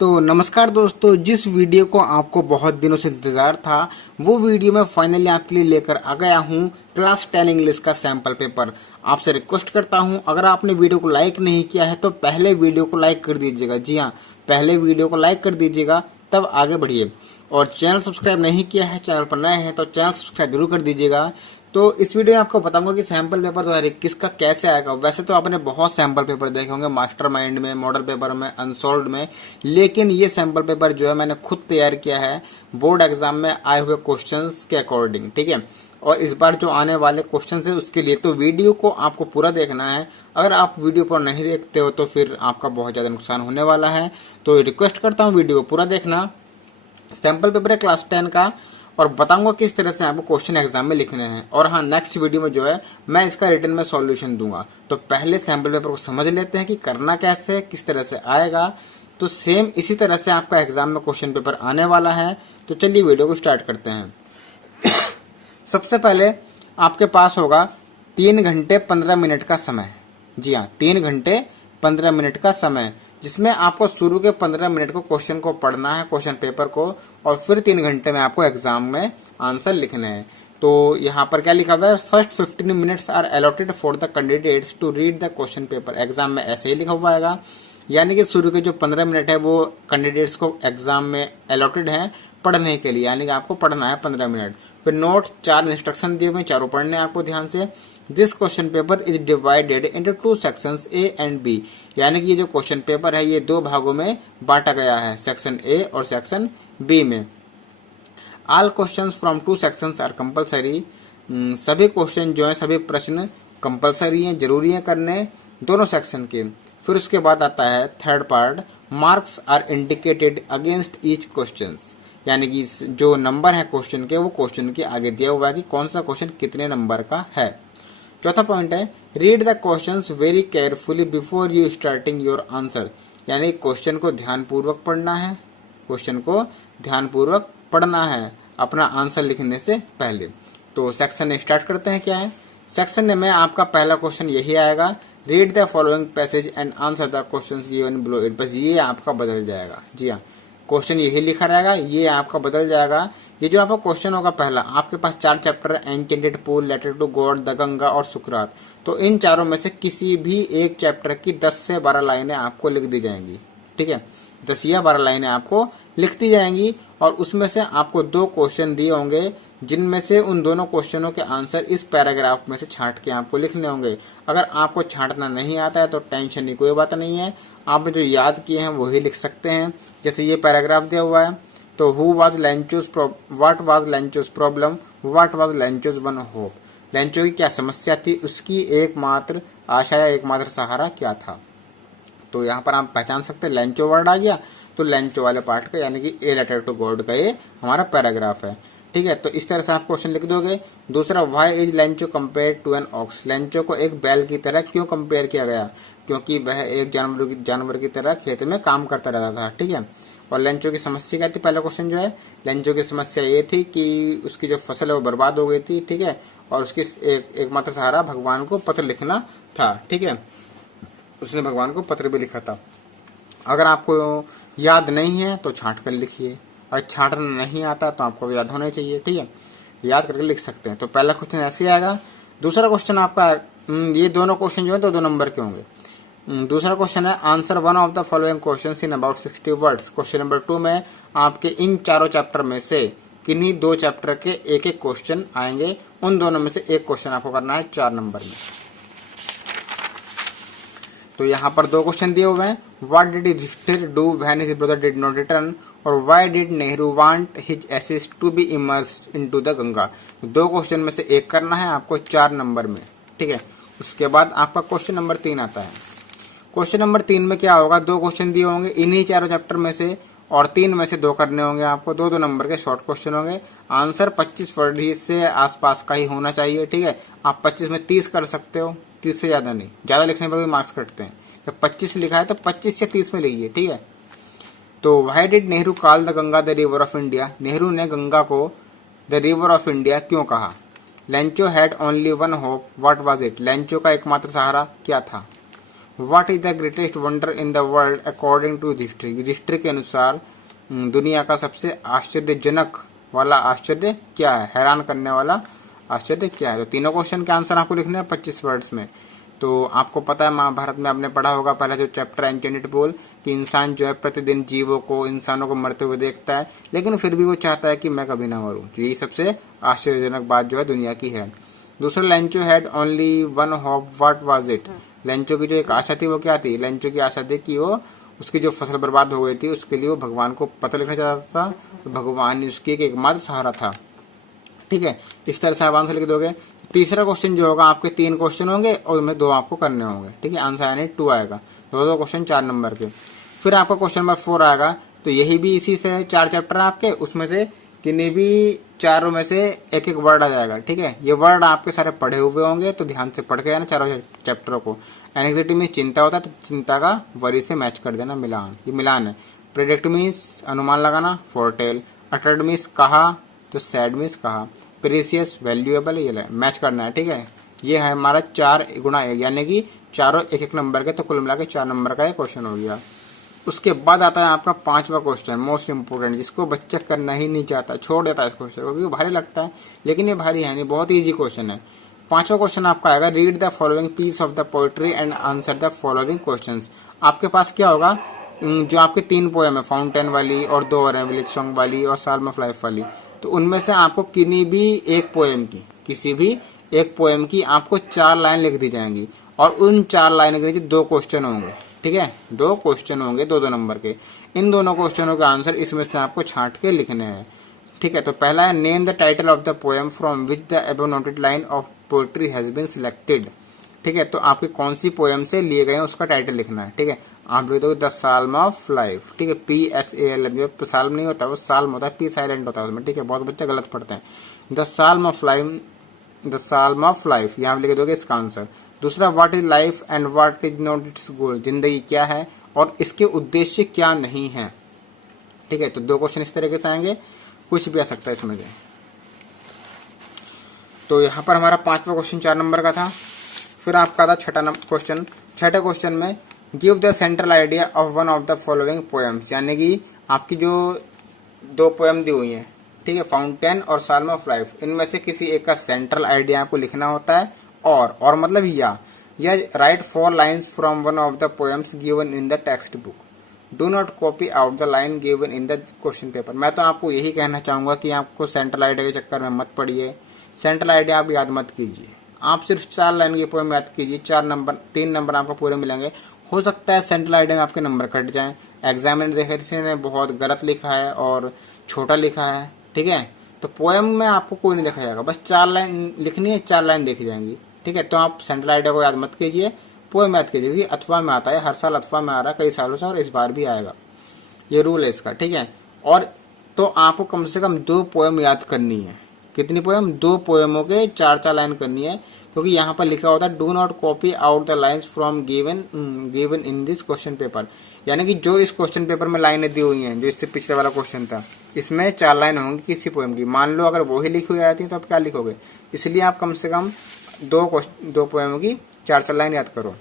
तो नमस्कार दोस्तों, जिस वीडियो को आपको बहुत दिनों से इंतजार था वो वीडियो मैं फाइनली आपके लिए लेकर आ गया हूँ। क्लास 10 इंग्लिश का सैंपल पेपर। आपसे रिक्वेस्ट करता हूँ, अगर आपने वीडियो को लाइक नहीं किया है तो पहले वीडियो को लाइक कर दीजिएगा। जी हाँ, पहले वीडियो को लाइक कर दीजिएगा, तब आगे बढ़िए। और चैनल सब्सक्राइब नहीं किया है, चैनल पर नए हैं तो चैनल सब्सक्राइब जरूर कर दीजिएगा। तो इस वीडियो में आपको बताऊंगा कि सैंपल पेपर 2021 का कैसे आएगा। वैसे तो आपने बहुत सैंपल पेपर देखे होंगे, मास्टरमाइंड में, मॉडल पेपर में, अनसोल्ड में, लेकिन ये सैंपल पेपर जो है मैंने खुद तैयार किया है बोर्ड एग्जाम में आए हुए क्वेश्चंस के अकॉर्डिंग, ठीक है। और इस बार जो आने वाले क्वेश्चन है उसके लिए तो वीडियो को आपको पूरा देखना है। अगर आप वीडियो पर नहीं देखते हो तो फिर आपका बहुत ज्यादा नुकसान होने वाला है। तो रिक्वेस्ट करता हूँ वीडियो को पूरा देखना। सैंपल पेपर है क्लास 10 का और बताऊंगा किस तरह से आपको क्वेश्चन एग्जाम में लिखने हैं। और हाँ, नेक्स्ट वीडियो में जो है मैं इसका रिटर्न में सॉल्यूशन दूंगा। तो पहले सैंपल पेपर को समझ लेते हैं कि करना कैसे, किस तरह से आएगा। तो सेम इसी तरह से आपका एग्जाम में क्वेश्चन पेपर आने वाला है। तो चलिए वीडियो को स्टार्ट करते हैं। सबसे पहले आपके पास होगा 3 घंटे 15 मिनट का समय। जी हाँ, 3 घंटे 15 मिनट का समय, जिसमें आपको शुरू के 15 मिनट को क्वेश्चन को पढ़ना है, क्वेश्चन पेपर को, और फिर 3 घंटे में आपको एग्जाम में आंसर लिखने हैं। तो यहाँ पर क्या लिखा हुआ है, first 15 minutes are allotted for the candidates to read the question paper. Exam में ऐसे ही लिखा हुआ आएगा, यानी कि शुरू के जो 15 मिनट है वो कैंडिडेट्स को एग्जाम में अलॉटेड है पढ़ने के लिए, यानी कि आपको पढ़ना है 15 मिनट। फिर नोट 4 इंस्ट्रक्शन दिए हुए, चारों पढ़ने आपको ध्यान से। This question paper is divided into 2 sections A and B, यानी कि ये जो क्वेश्चन पेपर है ये 2 भागों में बांटा गया है, सेक्शन ए और सेक्शन बी में। All questions from 2 sections are compulsory. सभी क्वेश्चन जो है, सभी प्रश्न कंपलसरी हैं, जरूरी है करने दोनों सेक्शन के। फिर उसके बाद आता है third part, marks are indicated against each question, यानी कि जो नंबर है क्वेश्चन के वो क्वेश्चन के आगे दिया हुआ है कि कौन सा क्वेश्चन कितने नंबर का है। चौथा पॉइंट है, read the questions very carefully before you starting your answer, यानी क्वेश्चन को ध्यानपूर्वक पढ़ना है, क्वेश्चन को ध्यानपूर्वक पढ़ना है अपना आंसर लिखने से पहले। तो सेक्शन स्टार्ट करते हैं। क्या है सेक्शन में आपका पहला क्वेश्चन यही आएगा, read the following passage and answer the questions given below it. बस ये आपका बदल जाएगा। जी हाँ, क्वेश्चन यही लिखा रहेगा, ये आपका बदल जाएगा। ये जो आपका क्वेश्चन होगा पहला, आपके पास 4 chapter, intended pool, letter to God, the Ganga और सुकरात। तो इन चारों में से किसी भी एक चैप्टर की 10 से 12 लाइनें आपको लिख दी जाएंगी, ठीक है। 10 या 12 लाइनें आपको लिख दी जाएंगी और उसमें से आपको 2 क्वेश्चन दिए होंगे, जिनमें से उन दोनों क्वेश्चनों के आंसर इस पैराग्राफ में से छांट के आपको लिखने होंगे। अगर आपको छांटना नहीं आता है तो टेंशन की कोई बात नहीं है, आपने जो याद किए हैं वही लिख सकते हैं। जैसे ये पैराग्राफ दिया हुआ है, तो who was Lencho's, what was Lencho's problem, what was Lencho's one hope. Lencho की क्या समस्या थी, उसकी एकमात्र आशा या एकमात्र सहारा क्या था। तो यहाँ पर आप पहचान सकते हैं, लेंचो वर्ड आ गया तो लेंचो वाले पार्ट का, यानी कि ए लेटर टू गॉड का ये हमारा पैराग्राफ है, ठीक है। तो इस तरह से आप क्वेश्चन लिख दोगे। दूसरा, why is Lencho compare to an ox. Lencho को एक बैल की तरह क्यों कंपेयर किया गया, क्योंकि वह एक जानवर की तरह खेत में काम करता रहता था, ठीक है। और लेंचो की समस्या क्या थी, पहला क्वेश्चन जो है, लेंचो की समस्या ये थी कि उसकी जो फसल है वो बर्बाद हो गई थी, ठीक है। और उसकी एकमात्र सहारा भगवान को पत्र लिखना था, ठीक है। उसने भगवान को पत्र भी लिखा था। अगर आपको याद नहीं है तो छांट कर लिखिए, और छांटना नहीं आता तो आपको याद होना चाहिए, ठीक है। याद करके लिख सकते हैं। तो पहला क्वेश्चन ऐसे आएगा। दूसरा क्वेश्चन आपका, ये दोनों क्वेश्चन जो है तो 2 नंबर के होंगे। दूसरा क्वेश्चन है, answer one of the following questions in about 60 words. Question number 2 में आपके इन चारों चैप्टर में से किन्हीं 2 चैप्टर के एक एक क्वेश्चन आएंगे, उन दोनों में से एक क्वेश्चन आपको करना है 4 नंबर में। तो यहाँ पर 2 क्वेश्चन दिए हुए हैं, what did Yudhishthira do when his brother did not return, और why did Nehru want his ashes to be immersed into the Ganga. 2 question में से एक करना है आपको 4 नंबर में, ठीक है। उसके बाद आपका क्वेश्चन नंबर 3 आता है। क्वेश्चन नंबर 3 में क्या होगा, 2 क्वेश्चन दिए होंगे इन्हीं चारों चैप्टर में से, और 3 में से 2 करने होंगे आपको। 2-2 नंबर के शॉर्ट क्वेश्चन होंगे। आंसर 25 वर्ड ही से आसपास का ही होना चाहिए, ठीक है। आप 25 में 30 कर सकते हो, 30 से ज्यादा नहीं, ज्यादा लिखने पर भी मार्क्स कटते हैं। जब 25 लिखा है तो 25 से 30 में लिखिए, ठीक है। तो why did Nehru call the Ganga the river of India. Nehru ने गंगा को द रिवर ऑफ इंडिया क्यों कहा। Lencho had only one hope, what was it. Lencho का एकमात्र सहारा क्या था। What is the greatest wonder in the world according to history, history के अनुसार दुनिया का सबसे आश्चर्यजनक वाला आश्चर्य क्या है, हैरान करने वाला आश्चर्य क्या है। तो तीनों क्वेश्चन के आंसर आपको लिखने हैं 25 वर्ड्स में। तो आपको पता है महाभारत में आपने पढ़ा होगा पहला जो चैप्टर है एंशिएंट बोल, कि इंसान जो है प्रतिदिन जीवों को, इंसानों को मरते हुए देखता है, लेकिन फिर भी वो चाहता है कि मैं कभी ना मरूं। तो यही सबसे आश्चर्यजनक बात जो है दुनिया की है। दूसरा, Lencho had only one hope, what was it. Lencho की जो एक आशा थी वो क्या थी, लेंचो की आशा थी कि वो उसकी जो फसल बर्बाद हो गई थी उसके लिए वो भगवान को पत्र लिखना चाहता था, तो भगवान उसकी एक एकमात्र सहारा था। ठीक है, इस तरह से आप आंसर लिख दोगे। तीसरा क्वेश्चन जो होगा, आपके 3 क्वेश्चन होंगे और उनमें 2 आपको करने होंगे। ठीक है, आंसर यानी 2 आएगा, 2 क्वेश्चन 4 नंबर के। फिर आपका क्वेश्चन नंबर 4 आएगा, तो यही भी इसी से 4 चैप्टर है आपके, उसमें से किन्हीं भी चारों में से एक एक वर्ड आ जाएगा। ठीक है, ये वर्ड आपके सारे पढ़े हुए होंगे, तो ध्यान से पढ़ के आना चारों चैप्टरों को। एंग्जाइटी में चिंता होता है, तो चिंता का वरी से मैच कर देना, मिलान, ये मिलान है। प्रेडिक्ट मीन्स अनुमान लगाना, फोरटेल। अटर्ड मीन्स कहा, तो सैड मीन्स कहा। प्रीसियस वैल्यूएबल, ये मैच करना है। ठीक है, ये है हमारा 4 गुणा 1, यानी कि चारों एक एक नंबर के, तो कुल मिला के 4 नंबर का ये क्वेश्चन हो गया। उसके बाद आता है आपका 5वां क्वेश्चन, मोस्ट इंपोर्टेंट, जिसको बच्चा करना ही नहीं चाहता, छोड़ देता है इस क्वेश्चन को, क्योंकि भारी लगता है, लेकिन ये भारी है नहीं, बहुत ईजी क्वेश्चन है। 5वां क्वेश्चन आपका आएगा, read the following piece of the poetry and answer the following questions. आपके पास क्या होगा, जो आपके 3 पोएम है, फाउंटेन वाली और 2 और विलेज सॉन्ग वाली और साल्म ऑफ लाइफ वाली, तो उनमें से आपको किसी भी एक पोएम की, किसी भी एक पोएम की आपको 4 लाइन लिख दी जाएंगी, और उन 4 लाइन के नीचे 2 क्वेश्चन होंगे। ठीक है, 2 क्वेश्चन होंगे 2-2 नंबर के। इन दोनों क्वेश्चनों के आंसर इसमें से आपको छांट के लिखने हैं। ठीक है, तो पहला है, name the title of the poem from which the above noted line of poetry has been selected. ठीक है, तो आपकी कौन सी पोएम से लिए गए हैं उसका टाइटल लिखना है। ठीक है, आप लिख दोगे द साल्म ऑफ लाइफ। ठीक है, PSALM, जो साल्म नहीं होता वो साल्म होता है, P साइलेंट होता है उसमें। ठीक है, बहुत बच्चे गलत पढ़ते हैं। The psalm of life, the psalm of life, यहाँ लिख दोगे इसका आंसर। दूसरा, what is life and what is not its goal, जिंदगी क्या है और इसके उद्देश्य क्या नहीं है। ठीक है, तो 2 क्वेश्चन इस तरीके से आएंगे, कुछ भी आ सकता है इसमें से। तो यहाँ पर हमारा 5वां क्वेश्चन 4 नंबर का था। फिर आपका था 6ठा क्वेश्चन। 6ठे क्वेश्चन में, give the central idea of one of the following poems, यानी कि आपकी जो 2 पोएम दी हुई है, ठीक है, फाउंटेन और साल्म ऑफ लाइफ, इनमें से किसी एक का सेंट्रल आइडिया आपको लिखना होता है, और मतलब या right 4 lines from one of the poems given in the text book, do not copy out the line given in the question paper. मैं तो आपको यही कहना चाहूंगा कि आपको सेंट्रल आइडिया के चक्कर में मत पड़िए, सेंट्रल आइडिया आप याद मत कीजिए, आप सिर्फ 4 लाइन की पोएम याद कीजिए, 3 नंबर आपको पूरे मिलेंगे। हो सकता है सेंट्रल आइडिया में आपके नंबर कट जाएं, एग्जाम में देखा किसी ने बहुत गलत लिखा है और छोटा लिखा है। ठीक है, तो पोएम में आपको कोई नहीं देखा जाएगा, बस 4 लाइन लिखनी है, 4 लाइन देखी जाएंगी। ठीक है, तो आप सेंट्रल आइडिया को याद मत कीजिए, पोएम याद कीजिए, क्योंकि अथवा में आता है, हर साल अथवा में आ रहा है कई सालों से, और इस बार भी आएगा, ये रूल है इसका। ठीक है, और तो आपको कम से कम 2 पोएम याद करनी है। कितनी पोएम, 2 पोएमों के 4-4 लाइन करनी है, क्योंकि यहाँ पर लिखा होता है do not copy out the lines from given in this question paper, यानी कि जो इस क्वेश्चन पेपर में लाइनें दी हुई हैं, जो इससे पिछले वाला क्वेश्चन था, इसमें 4 लाइन होंगी किसी पोएम की। मान लो अगर वो ही लिखी हुई आती है तो आप क्या लिखोगे, इसलिए आप कम से कम 2 पोएमों की 4-4 लाइन याद करो।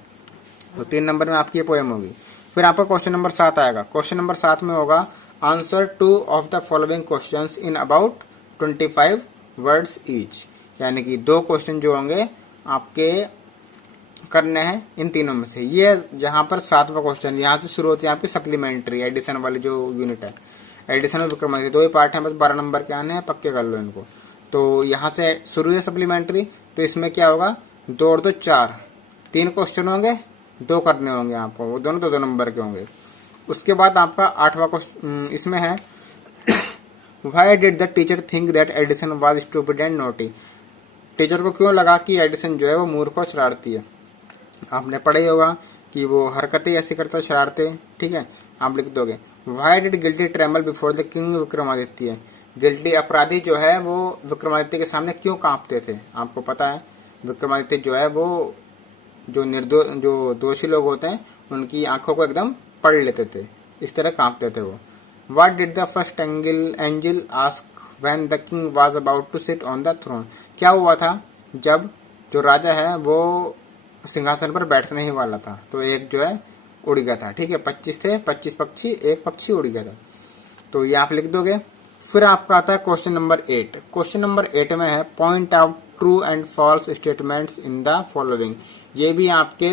तो 3 नंबर में आपकी ये पोएम होगी। फिर आपका क्वेश्चन नंबर 7 आएगा। क्वेश्चन नंबर 7 में होगा, answer 2 of the following questions in about 25 words each, यानी कि 2 क्वेश्चन जो होंगे आपके करने हैं इन तीनों में से। ये जहां पर 7वां क्वेश्चन, यहाँ से शुरू होती है आपकी सप्लीमेंट्री एडिशन वाली जो यूनिट है, एडिशन और विक्रमादित्य, 2 ही पार्ट हैं, बस 12 नंबर के आने हैं, पक्के कर लो इनको। तो यहाँ से शुरू है सप्लीमेंट्री, तो इसमें क्या होगा, 2 और 2 4, 3 क्वेश्चन होंगे, 2 करने होंगे आपको, वो दोनों 2-2 नंबर के होंगे। उसके बाद आपका 8वां क्वेश्चन इसमें है, why did the teacher think that Edison was stupid and naughty, teacher को क्यों लगा कि एडिशन जो है वो मूर्ख और शरारती है। आपने पढ़ा ही होगा कि वो हरकतें ऐसी करता, शरारतें। ठीक है, आप लिख दोगे, why did guilty tremble before the king Vikramaditya, guilty अपराधी जो है वो विक्रमादित्य के सामने क्यों कांपते थे। आपको पता है विक्रमादित्य जो है वो जो दोषी लोग होते हैं उनकी आंखों को एकदम पढ़ लेते थे, इस तरह कांपते थे वो। What did the first angel ask when the king was about to sit on the throne, क्या हुआ था जब जो राजा है वो सिंहासन पर बैठने ही वाला था, तो एक जो है उड़ गया था। ठीक है, 25 थे, 25 पक्षी, एक पक्षी उड़ गया था, तो ये आप लिख दोगे। फिर आपका आता है क्वेश्चन नंबर 8। क्वेश्चन नंबर 8 में है point out true and false statements in the following. ये भी आपके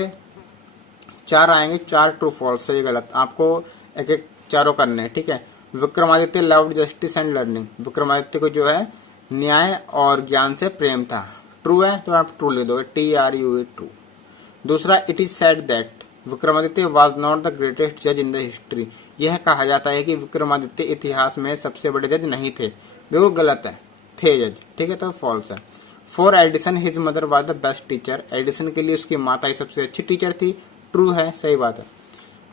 4 आएंगे, 4 ट्रू फॉल्स, सही गलत, आपको एक एक चारों करने हैं। ठीक है, Vikramaditya loved justice and learning. Vikramaditya को जो है न्याय और ज्ञान से प्रेम था, ट्रू है तो आप ट्रू लिख दोगे, TRUE, ट्रू। दूसरा, it is said that Vikramaditya was not the greatest जज इन द हिस्ट्री। यह कहा जाता है कि विक्रमादित्य इतिहास में सबसे बड़े जज नहीं थे, बिल्कुल गलत है, थे जज। ठीक है, तो फॉल्स है। For Edison his mother was the best teacher. Edison के लिए उसकी माता ही सबसे अच्छी टीचर थी, ट्रू है, सही बात है।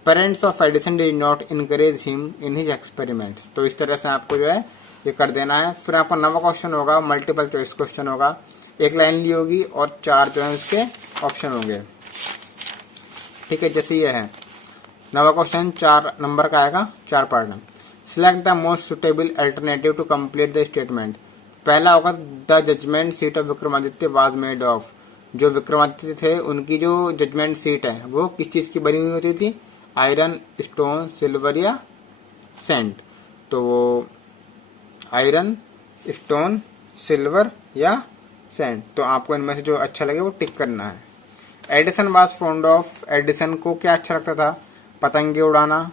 Parents of Edison did not encourage him in his experiments. तो इस तरह से आपको जो है ये कर देना है। फिर आपका नवा क्वेश्चन होगा, मल्टीपल चॉइस क्वेश्चन होगा, एक लाइन ली होगी और 4 जो है उसके ऑप्शन होंगे। ठीक है, जैसे ये है नवा क्वेश्चन 4 नंबर का आएगा, 4 पार्ट में। Select the most suitable alternative to complete the statement. पहला होगा the judgement seat of Vikramaditya was made of. जो विक्रमादित्य थे उनकी जो जजमेंट सीट है वो किस चीज की बनी हुई होती थी? आयरन, स्टोन, सिल्वर या सेंट। तो वो आयरन, स्टोन, सिल्वर या सेंट। तो आपको इनमें से जो अच्छा लगे वो टिक करना है। Edison was fond of. Edison को क्या अच्छा लगता था? पतंगे उड़ाना,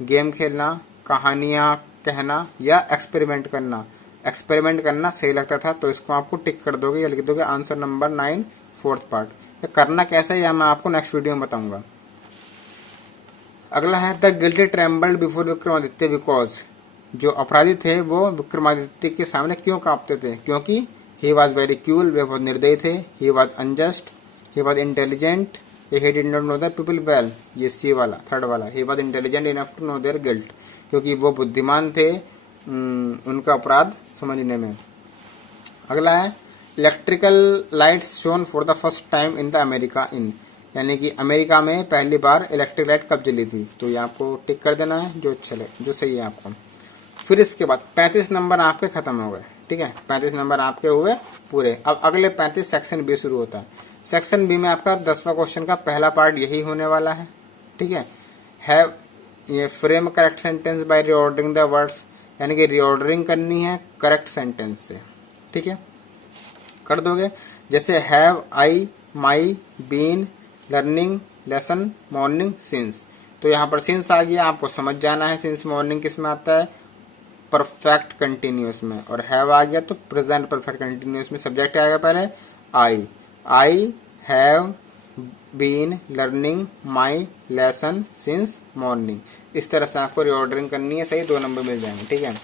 गेम खेलना, कहानियां कहना या एक्सपेरिमेंट करना। एक्सपेरिमेंट करना सही लगता था, तो इसको आपको टिक कर दोगे या लिख दोगे आंसर नंबर 9 4th पार्ट। ये करना कैसे है या मैं आपको नेक्स्ट वीडियो में बताऊंगा। अगला है the guilty trembled before Vikramaditya because. जो अपराधी थे वो विक्रमादित्य के सामने क्यों कांपते थे? क्योंकि ही वॉज वेरी क्यूल, वे बहुत निर्दयी थे। He was unjust, he was intelligent, he did not know the people well। ये सी वाला, थर्ड वाला। he was intelligent enough to know their guilt, क्योंकि वो बुद्धिमान थे उनका अपराध समझने में। अगला है electrical lights shone for the first time in the America in. यानी कि अमेरिका में पहली बार इलेक्ट्रिक लाइट कब जली थी? तो ये आपको टिक कर देना है जो अच्छा लगे, जो सही है आपको। फिर इसके बाद 35 नंबर आपके खत्म हो गए। ठीक है, 35 नंबर आपके हुए पूरे। अब अगले 35 सेक्शन बी शुरू होता है। सेक्शन बी में आपका 10वां क्वेश्चन का पहला पार्ट यही होने वाला है। ठीक है, हैव ये frame correct sentence by reordering the words, यानी कि रीऑर्डरिंग करनी है करेक्ट सेंटेंस से। ठीक है, कर दोगे। जैसे have I, my, been, learning, lesson, morning, since. तो यहाँ पर सिंस आ गया, आपको समझ जाना है सिंस मॉर्निंग किस में आता है? परफेक्ट कंटिन्यूअस में। और हैव आ गया तो प्रेजेंट परफेक्ट कंटिन्यूअस में। सब्जेक्ट आएगा पहले I have been learning my lesson since morning. इस तरह से आपको रिऑर्डरिंग करनी है, सही 2 नंबर मिल जाएंगे। ठीक है,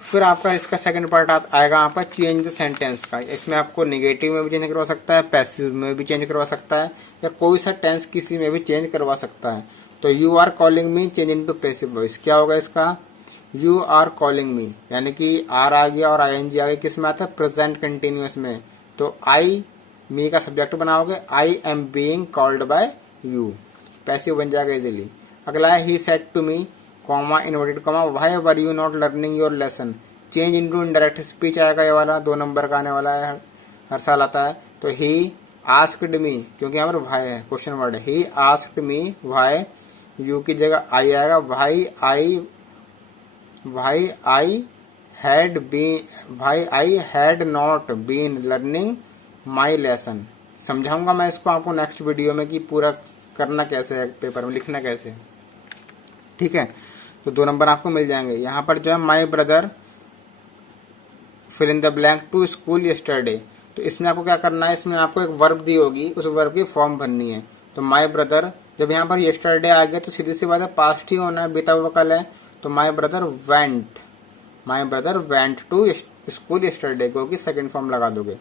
फिर आपका इसका सेकंड पार्ट आएगा आपका चेंज द सेंटेंस का। इसमें आपको निगेटिव में भी चेंज करवा सकता है, पैसिव में भी चेंज करवा सकता है, या कोई सा टेंस किसी में भी चेंज करवा सकता है। तो you are calling me change into passive voice. क्या होगा इसका? यू आर कॉलिंग मी, यानी कि आर आ गया और ING आ गया, किस में आता है? प्रेजेंट कंटिन्यूअस में। तो आई मी का सब्जेक्ट बनाओगे, I am being called by you, passive बन जाएगा इजीली। अगला है he said to me, comma inverted comma, why were you not learning your lesson. Change into indirect speech आएगा, ये वाला 2 नंबर का आने वाला है, हर साल आता है। तो ही आस्क्ड मी, क्योंकि यहाँ पर भाई है, क्वेश्चन वर्ड है। He asked me why, you की जगह आई आएगा, भाई I had not been learning my lesson. समझाऊंगा मैं इसको आपको नेक्स्ट वीडियो में कि पूरा करना कैसे है, पेपर में लिखना कैसे है। ठीक है, तो 2 नंबर आपको मिल जाएंगे। यहाँ पर जो है my brother fill in the blank to school yesterday. तो इसमें आपको क्या करना है? इसमें आपको एक वर्ब दी होगी, उस वर्ब की फॉर्म भरनी है। तो माई ब्रदर, जब यहाँ पर यस्टरडे आ गया तो सीधी सी बात है पास्ट ही होना है, बीता हुआ कल है। तो my brother went to school yesterday को की सेकंड फॉर्म लगा दोगे।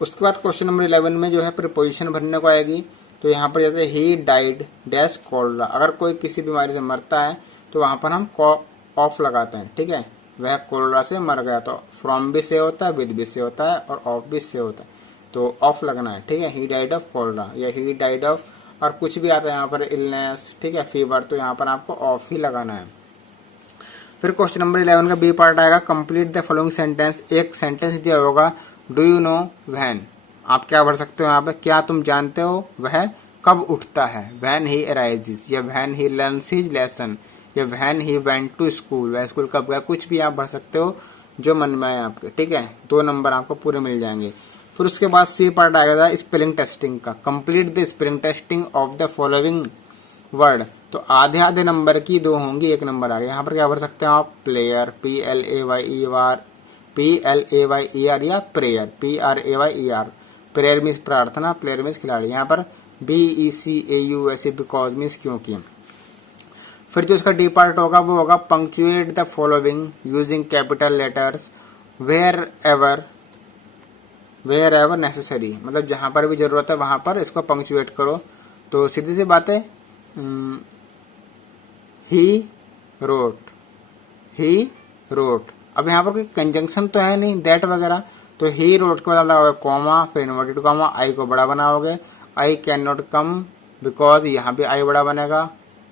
उसके बाद क्वेश्चन नंबर 11 में जो है प्रीपोजिशन भरने को आएगी। तो यहाँ पर जैसे ही डाइड डैश कोलरा, अगर कोई किसी बीमारी से मरता है तो वहां पर हम ऑफ लगाते हैं। ठीक है, वह कोलरा से मर गया, तो फ्रॉम भी से होता है, विद भी से होता है और ऑफ भी से होता है, तो ऑफ लगना है। ठीक है, ही डाइड ऑफ कोलरा या ही डाइड ऑफ, और कुछ भी आता है यहाँ पर इलनेस, ठीक है, फीवर, तो यहाँ पर आपको ऑफ ही लगाना है। फिर क्वेश्चन नंबर 11 का बी पार्ट आएगा कंप्लीट द फॉलोइंग सेंटेंस। एक सेंटेंस दिया होगा डू यू नो व्हेन। आप क्या भर सकते हो यहाँ पे, क्या तुम जानते हो वह कब उठता है, व्हेन ही अराइजेस, या when he learns his lesson, या when he went to school, वह स्कूल कब गया, कुछ भी आप भर सकते हो जो मन में आए आपके। ठीक है, 2 नंबर आपको पूरे मिल जाएंगे। फिर उसके बाद सी पार्ट आएगा स्पेलिंग टेस्टिंग का, complete the spelling testing of the following word. तो आधे आधे नंबर की 2 होंगी, 1 नंबर आ गया। यहाँ पर क्या भर सकते हैं आप, प्लेयर PLAYER या प्रेयर PRAYER। प्रेयर मीन्स प्रार्थना, प्लेयर मीन्स खिलाड़ी। यहाँ पर BECAUSE बिकॉज मीन्स क्योंकि। फिर जो इसका डी पार्ट होगा वो होगा punctuate the following using capital letters wherever necessary, मतलब जहां पर भी जरूरत है वहां पर इसको पंक्चुएट करो। तो सीधी सी बात है, ही रोट। अब यहाँ पर कोई कंजंक्शन तो है नहीं, दैट वगैरह, तो ही रोट के बाद लगाओगे कॉमा, फिर इन्वर्टेड कॉमा, आई को बड़ा बनाओगे, I can not come because, यहाँ भी आई बड़ा बनेगा।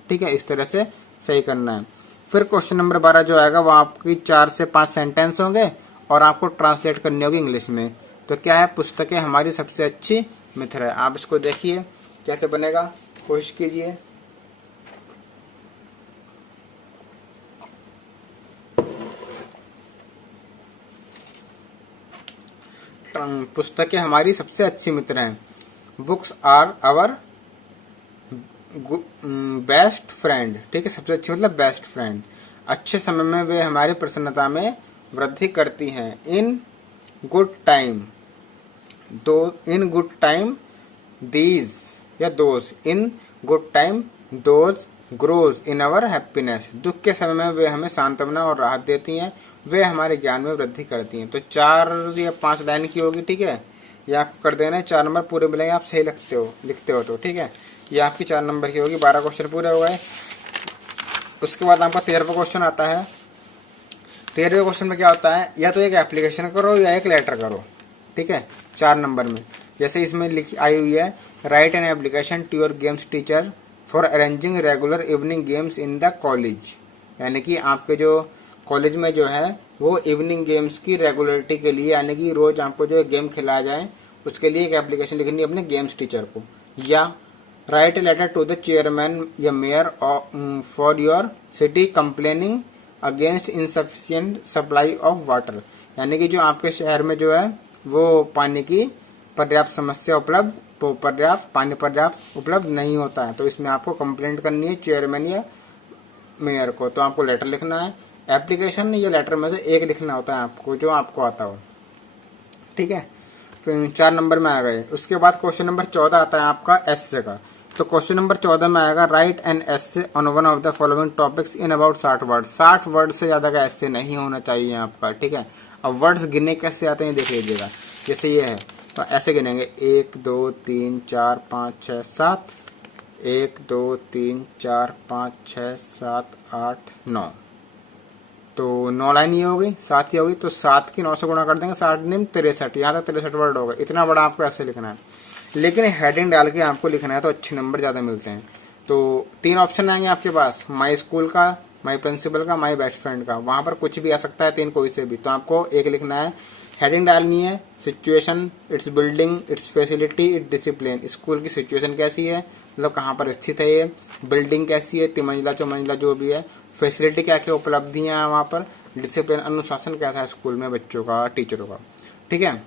ठीक है, इस तरह से सही करना है। फिर क्वेश्चन नंबर 12 जो आएगा वो आपकी 4 से 5 सेंटेंस होंगे और आपको ट्रांसलेट करनी होगी इंग्लिश में। तो क्या है, पुस्तकें हमारी सबसे अच्छी मित्र है। आप इसको देखिए कैसे बनेगा, कोशिश कीजिए। पुस्तकें हमारी सबसे अच्छी मित्र हैं। Books are our best friend. ठीक है, सबसे अच्छी मतलब बेस्ट फ्रेंड। अच्छे समय में वे हमारी प्रसन्नता में वृद्धि करती हैं। इन गुड टाइम दीज या those, in good time those grows in our happiness. दुख के समय में वे हमें सांत्वना और राहत देती हैं, वे हमारे ज्ञान में वृद्धि करती हैं। तो 4 या 5 लाइन की होगी। ठीक है, ये आपको कर देना है, 4 नंबर पूरे मिलेंगे, आप सही लिखते हो तो। ठीक है, ये आपकी 4 नंबर की होगी। 12 क्वेश्चन पूरे हो गए। उसके बाद आपका 13वां क्वेश्चन आता है। 13वें क्वेश्चन में क्या होता है, या तो एक एप्लीकेशन करो या एक लेटर करो। ठीक है, 4 नंबर में जैसे इसमें लिखी आई हुई है, write an application to your games teacher for arranging regular evening games in the college. यानी कि आपके जो कॉलेज में जो है वो इवनिंग गेम्स की रेगुलरिटी के लिए, यानी कि रोज आपको जो गेम खिलाया जाए उसके लिए एक एप्लीकेशन लिखनी है अपने गेम्स टीचर को। या write a letter to the chairman या mayor for your city complaining against insufficient supply of water. यानी कि जो आपके शहर में जो है वो पानी की पर्याप्त उपलब्ध नहीं होता है, तो इसमें आपको कंप्लेंट करनी है चेयरमैन या मेयर को। तो आपको लेटर लिखना है, एप्लीकेशन या लेटर में से एक लिखना होता है आपको, जो आपको आता हो। ठीक है, फिर 4 नंबर में आ गए। उसके बाद क्वेश्चन नंबर 14 आता है आपका एस्से का। तो क्वेश्चन नंबर 14 में आएगा, write an essay on one of the following topics in about 60 word. 60 word से ज्यादा का एस्से नहीं होना चाहिए आपका। ठीक है, अब वर्ड्स गिनने कैसे आते हैं देख लीजिएगा। जैसे ये है तो ऐसे गिनेंगे, 1 2 3 4 5 6 7, 1 2 3 4 5 6 7 8 9। तो 9 लाइन ये हो गई, 7 ये हो गई। तो 7 की 9 से गुणा कर देंगे, 7 9 63, यहाँ तक 63 वर्ड होगा। इतना बड़ा आपको ऐसे लिखना है, लेकिन हेडिंग डाल के आपको लिखना है तो अच्छे नंबर ज्यादा मिलते हैं। तो 3 ऑप्शन आएंगे आपके पास, माई स्कूल का, माई प्रिंसिपल का, माई बेस्ट फ्रेंड का। वहां पर कुछ भी आ सकता है, 3 कोई से भी। तो आपको एक लिखना है, हेडिंग डालनी है, situation, it's building, it's facility, it's discipline. School की सिचुएशन कैसी है, मतलब कहाँ पर स्थित है ये, बिल्डिंग कैसी है, 3 मंजिला 4 मंजिला जो भी है, फैसिलिटी क्या क्या उपलब्धियां हैं वहां पर, डिसिप्लिन अनुशासन कैसा है स्कूल में बच्चों का, टीचरों का। ठीक है,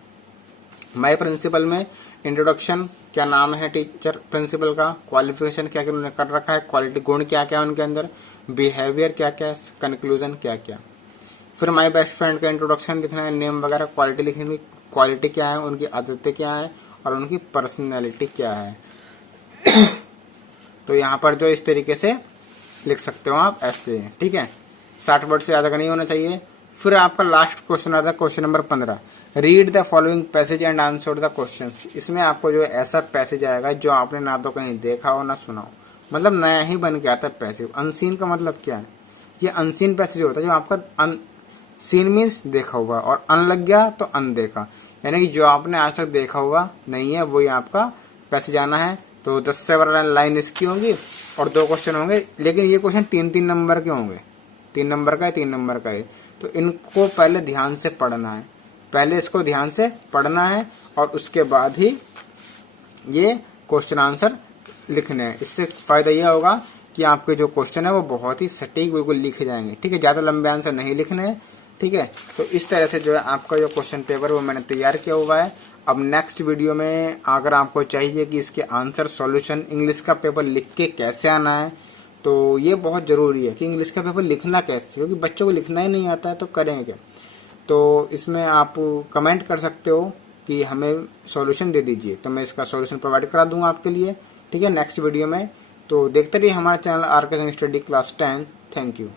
माई प्रिंसिपल में इंट्रोडक्शन, क्या नाम है टीचर प्रिंसिपल का, क्वालिफिकेशन क्या क्या उन्होंने कर रखा है, क्वालिटी गुण क्या क्या उनके अंदर, बिहेवियर क्या क्या, कंक्लूजन क्या क्या। फिर माई बेस्ट फ्रेंड का इंट्रोडक्शन लिखना है, नेम वगैरह, क्वालिटी लिखनी है, क्वालिटी क्या है, उनकी आदतें क्या है और उनकी पर्सनैलिटी क्या है। तो यहाँ पर जो इस तरीके से लिख सकते हो आप ऐसे। ठीक है, 60 वर्ड से ज्यादा का नहीं होना चाहिए। फिर आपका लास्ट क्वेश्चन आता है question number 15, read the following passage and answer the questions. इसमें आपको जो ऐसा पैसेज आएगा जो आपने ना तो कहीं देखा हो ना सुना हो, मतलब नया ही बन के आता है पैसेज। अनसीन का मतलब क्या है, ये अनसीन पैसेज होता है जो आपका सीन मीन्स देखा हुआ और अन लग गया तो अनदेखा, यानी कि जो आपने आज तक देखा हुआ नहीं है वही आपका पैसेज आना है। तो 10 से 12 लाइन इसकी होंगी और 2 क्वेश्चन होंगे, लेकिन ये क्वेश्चन 3-3 नंबर के होंगे, 3 नंबर का है 3 नंबर का है। तो इनको पहले ध्यान से पढ़ना है, पहले इसको ध्यान से पढ़ना है और उसके बाद ही ये क्वेश्चन आंसर लिखने हैं। इससे फायदा यह होगा कि आपके जो क्वेश्चन है वो बहुत ही सटीक बिल्कुल लिखे जाएंगे। ठीक है, ज्यादा लंबे आंसर नहीं लिखने हैं। ठीक है, तो इस तरह से जो है आपका जो क्वेश्चन पेपर वो मैंने तैयार किया हुआ है। अब नेक्स्ट वीडियो में अगर आपको चाहिए कि इसके आंसर सॉल्यूशन इंग्लिश का पेपर लिख के कैसे आना है, तो ये बहुत जरूरी है कि इंग्लिश का पेपर लिखना कैसे, क्योंकि बच्चों को लिखना ही नहीं आता है तो करेंगे क्या। तो इसमें आप कमेंट कर सकते हो कि हमें सॉल्यूशन दे दीजिए, तो मैं इसका सॉल्यूशन प्रोवाइड करा दूंगा आपके लिए। ठीक है, नेक्स्ट वीडियो में। तो देखते रहिए हमारा चैनल आर के संग स्टडी क्लास 10। Thank you.